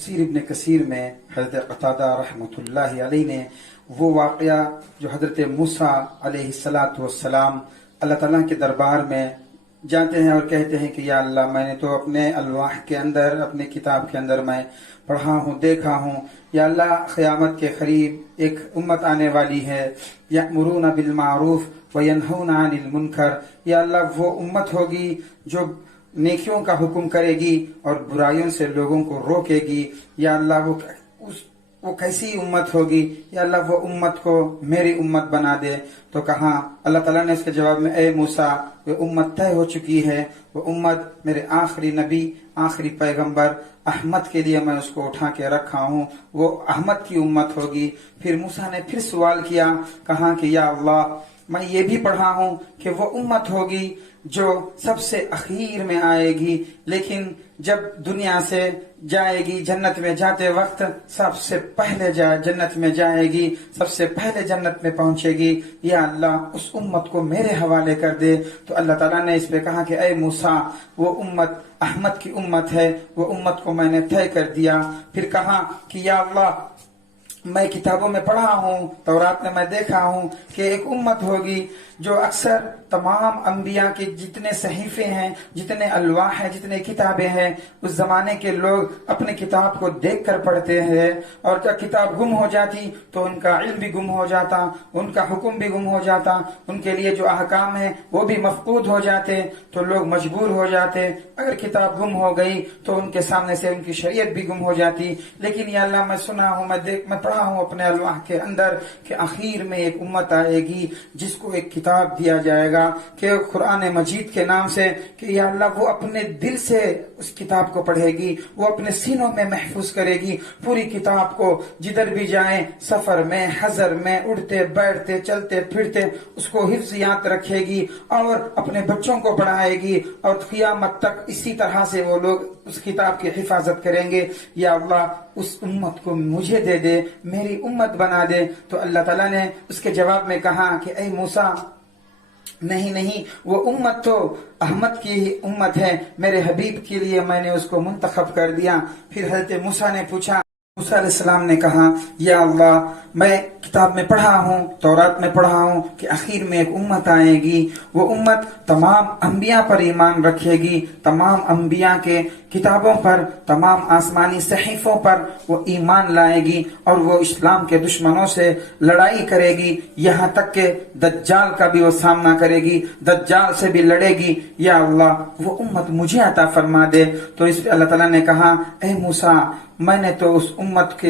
तफसीर इब्न कसीर में हज़रत क़तादा रहमतुल्लाहि अलैहि ने वो वाक़या जो हज़रत मूसा अलैहिस्सलाम अल्लाह ताला के दरबार में जाते हैं और कहते हैं कि या अल्लाह, मैंने तो अपने अलवाह के अंदर, अपने किताब के अंदर मैं पढ़ा हूँ, देखा हूँ, या अल्लाह क़यामत के करीब एक उम्मत आने वाली है, यअमुरूना बिल मारूफ व यनहूना अनिल मुनकर। या अल्लाह, वो उम्मत होगी जो नेकियों का हुक्म करेगी और बुराइयों से लोगों को रोकेगी। या अल्लाह, वो कैसी उम्मत होगी? या अल्लाह, वो उम्मत को मेरी उम्मत बना दे। तो कहा अल्लाह ताला ने उसके जवाब में, ए मूसा, वो उम्मत तय हो चुकी है, वो उम्मत मेरे आखिरी नबी, आखिरी पैगंबर अहमद के लिए मैं उसको उठा के रखा हूँ, वो अहमद की उम्मत होगी। फिर मूसा ने फिर सवाल किया, कहा कि या अल्लाह, मैं ये भी पढ़ा हूँ कि वो उम्मत होगी जो सबसे अखीर में आएगी, लेकिन जब दुनिया से जाएगी, जन्नत में जाते वक्त सबसे पहले जन्नत में जाएगी, सबसे पहले जन्नत में पहुंचेगी। या अल्लाह, उस उम्मत को मेरे हवाले कर दे। तो अल्लाह ताला ने इस पे कहा कि ए मूसा, वो उम्मत अहमद की उम्मत है, वो उम्मत को मैंने तय कर दिया। फिर कहा कि या अल्लाह, मैं किताबों में पढ़ा हूँ, तौरात में मैं देखा हूँ कि एक उम्मत होगी जो अक्सर तमाम अंबिया के जितने सहीफे हैं, जितने अलवाह हैं, जितने किताबें हैं, उस जमाने के लोग अपने किताब को देख कर पढ़ते हैं, और जब किताब गुम हो जाती तो उनका इल्म भी गुम हो जाता, उनका हुक्म भी गुम हो जाता, उनके लिए जो अहकाम है वो भी मफकूद हो जाते, तो लोग मजबूर हो जाते। अगर किताब गुम हो गई तो उनके सामने से उनकी शरीयत भी गुम हो जाती। लेकिन या अल्लाह, मैं सुना हूँ, मैं पढ़ा हूँ अपने अल्लाह के अंदर कि आखिर में एक उम्मत आएगी जिसको एक किताब दिया जाएगा कि कुरान मजीद के नाम से, कि या अल्लाह, वो अपने दिल से उस किताब को पढ़ेगी, वो अपने सीनों में महफूज करेगी पूरी किताब को। जिधर भी जाए, सफर में, हजर में, उड़ते बैठते चलते फिरते उसको हिफ्ज याद रखेगी और अपने बच्चों को पढ़ाएगी, और क़यामत तक इसी तरह से वो लोग उस किताब की हिफाजत करेंगे। या अल्लाह, उस उम्मत को मुझे दे दे, मेरी उम्मत बना दे। तो अल्लाह ताला ने उसके जवाब में कहा कि ए मूसा, नहीं नहीं, वो उम्मत तो अहमद की ही उम्मत है, मेरे हबीब के लिए मैंने उसको मुंतखब कर दिया। फिर हजरत मूसा ने पूछा, मूसा अलैहिस्सलाम ने कहा, या अल्लाह, मैं किताब में पढ़ा हूँ, तौरात में पढ़ा हूँ कि आखिर में एक उम्मत आएगी, वो उम्मत तमाम अंबिया पर ईमान रखेगी, तमाम अंबिया के किताबों पर, तमाम आसमानी सहीफों पर वो ईमान लाएगी, और वो इस्लाम के दुश्मनों से लड़ाई करेगी, यहाँ तक के दज्जाल का भी वो सामना करेगी, दज्जाल से भी लड़ेगी। या अल्लाह, वो उम्मत मुझे अता फरमा दे। तो इस पे अल्लाह ताला ने कहा, ए मूसा, मैंने तो उस उम्मत के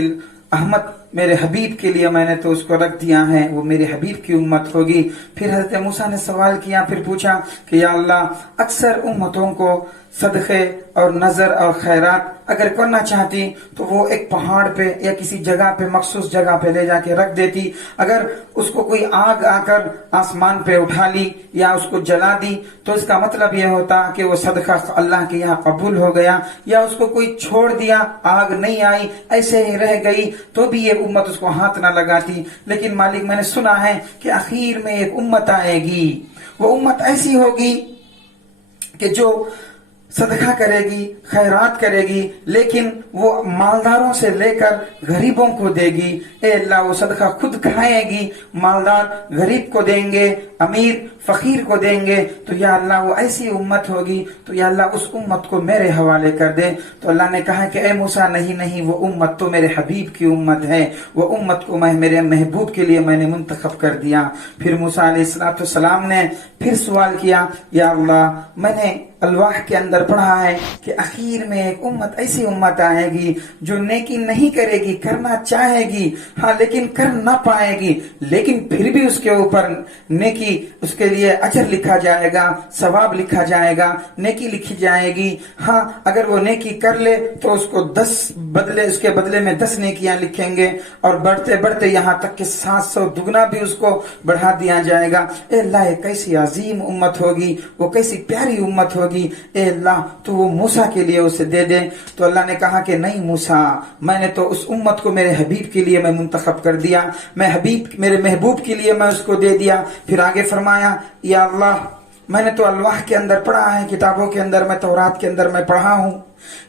अहमद, मेरे हबीब के लिए मैंने तो उसको रख दिया है, वो मेरे हबीब की उम्मत होगी। फिर हजरत मूसा ने सवाल किया, फिर पूछा कि या अल्लाह, अक्सर उम्मतों को सदक़े और नजर और खैरात अगर करना चाहती तो वो एक पहाड़ पे या किसी जगह पे, मखसूस जगह पे ले जाके रख देती। अगर उसको कोई आग आकर आसमान पे उठा ली या उसको जला दी तो इसका मतलब यह होता कि वो सदका अल्लाह के यहाँ कबूल हो गया। या उसको कोई छोड़ दिया, आग नहीं आई, ऐसे ही रह गई, तो भी ये उम्मत उसको हाथ ना लगाती। लेकिन मालिक, मैंने सुना है कि आखिर में एक उम्मत आएगी, वो उम्मत ऐसी होगी कि जो सदका करेगी, खैरात करेगी, लेकिन वो मालदारों से लेकर गरीबों को देगी। ए अल्लाह, वो सदका खुद खाएगी, मालदार गरीब को देंगे, अमीर फकीर को देंगे। तो या अल्लाह, वो ऐसी उम्मत होगी, तो या अल्लाह, उस उम्मत को मेरे हवाले कर दे। तो अल्लाह ने कहा कि ए मूसा, नहीं नहीं, वो उम्मत तो मेरे हबीब की उम्मत है, वो उम्मत को मैं मेरे महबूब के लिए मैंने मुंतखब कर दिया। फिर मूसा अलैहिस्सलाम ने फिर सवाल किया, या अल्लाह, मैंने अल्लाह के अंदर पढ़ा है कि आखिर में एक उम्मत, ऐसी उम्मत आएगी जो नेकी नहीं करेगी, करना चाहेगी, हाँ, लेकिन कर ना पाएगी, लेकिन फिर भी उसके ऊपर नेकी, उसके लिए अजर लिखा जाएगा, सवाब लिखा जाएगा, नेकी लिखी जाएगी। हाँ, अगर वो नेकी कर ले तो उसको 10 बदले, उसके बदले में 10 नेकियां लिखेंगे, और बढ़ते बढ़ते यहाँ तक कि 700 दुगना भी उसको बढ़ा दिया जाएगा। ए अल्लाह, कैसी अजीम उम्मत होगी, वो कैसी प्यारी उम्मत होगी। ए अल्लाह, तो वो मूसा के लिए उसे दे दे। तो अल्लाह ने कहा कि नहीं मूसा, मैंने तो उस उम्मत को मेरे हबीब के लिए मैं मुंतखब कर दिया, मैं हबीब, मेरे महबूब के लिए मैं उसको दे दिया। फिर आगे फरमाया, या अल्लाह, मैंने तो अल्लाह के अंदर पढ़ा है, किताबों के अंदर, मैं तौरात के अंदर मैं पढ़ा हूं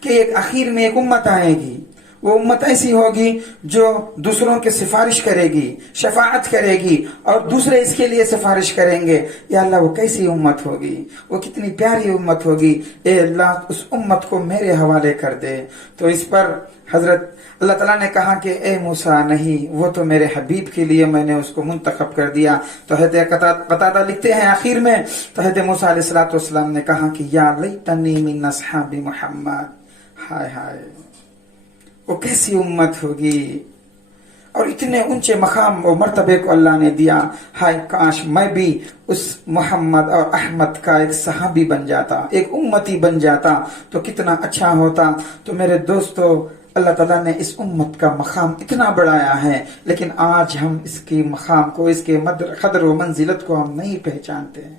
कि एक आखिर में एक उम्मत आएगी, وہ امت ایسی ہوگی جو دوسروں کی سفارش کرے گی، شفاعت کرے گی اور دوسرے اس کے لیے سفارش کریں گے۔ یا اللہ وہ کیسی امت ہوگی، وہ کتنی پیاری امت ہوگی، اے اللہ اس امت کو میرے حوالے کر دے۔ تو اس پر حضرت اللہ تعالیٰ نے کہا کہ اے موسیٰ نہیں، وہ تو میرے حبیب کے لیے میں نے اس کو منتخب کر دیا۔ تو حضرت قتادہ لکھتے ہیں آخر میں، تو حضرت موسیٰ علیہ السلام نے کہا کہ یا لیتنی من اصحاب محمد، ہائے ہائے وہ کیسی امت ہوگی، اور اتنے اونچے مقام و مرتبے کو اللہ نے دیا۔ ہائے کاش میں بھی اس محمد اور احمد کا ایک صحابی بن جاتا، ایک امتی بن جاتا تو کتنا اچھا ہوتا۔ تو میرے دوستو، اللہ تعالیٰ نے اس امت کا مقام اتنا بڑھایا ہے، لیکن آج ہم اس کے مقام کو، اس کے قدر و منزلت کو ہم نہیں پہچانتے ہیں۔